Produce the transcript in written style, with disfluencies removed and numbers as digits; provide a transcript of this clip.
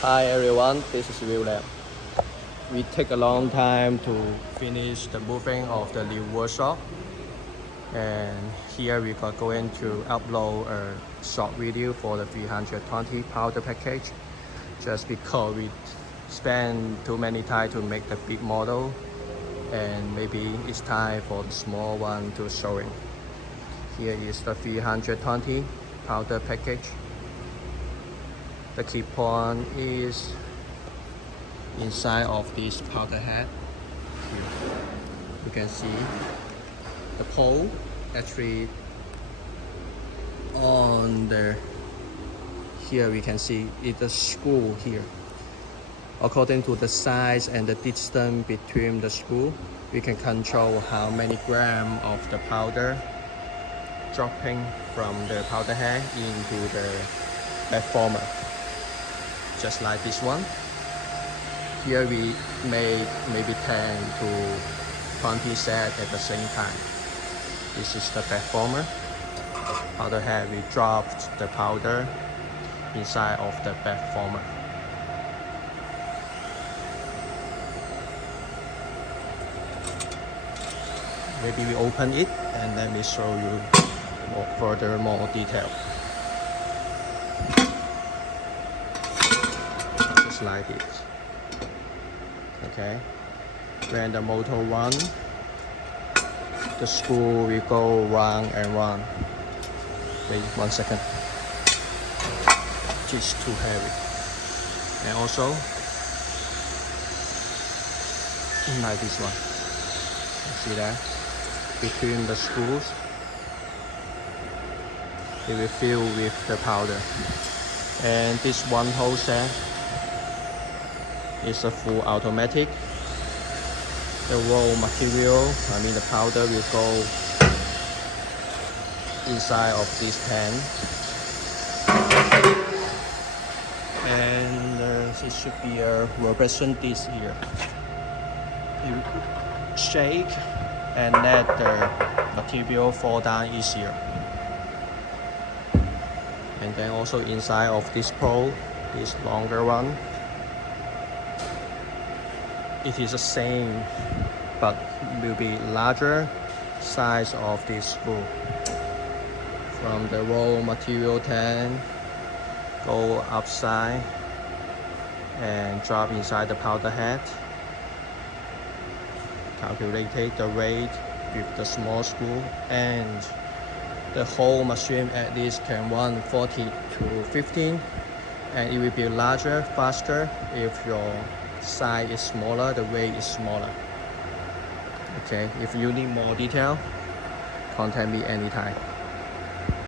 Hi everyone, this is William. We take a long time to finish the moving of the new workshop, and here we are going to upload a short video for the 320 powder package, just because we spend too many time to make the big model, and maybe it's time for the small one to showing. Here is the 320 powder package. The key point is inside of this powder head. Here you can see the pole actually on the here we can see it's a screw here. According to the size and the distance between the screw, we can control how many grams of the powder dropping from the powder head into the platformer. Just like this one. Here we make maybe 10 to 20 sets at the same time. This is the platformer. Powder head, we dropped the powder inside of the platformer. Maybe we open it and let me show you more detail. Just like it. Okay. When the motor runs, the screw will go round and round. Wait 1 second. It's too heavy. And also, like this one. You see that? Between the screws, it will fill with the powder. And this one whole set is a full automatic. The raw material, the powder will go inside of this pan, and it should be a rotation disc here. You shake and let the material fall down easier. And then also inside of this pole, this longer one, it is the same, but will be larger size of this screw. From the raw material tank, go outside and drop inside the powder head. Calculate the weight with the small screw, and the whole machine at least can run 40 to 15, and it will be larger, faster if your size is smaller, the weight is smaller. Okay, if you need more detail, contact me anytime.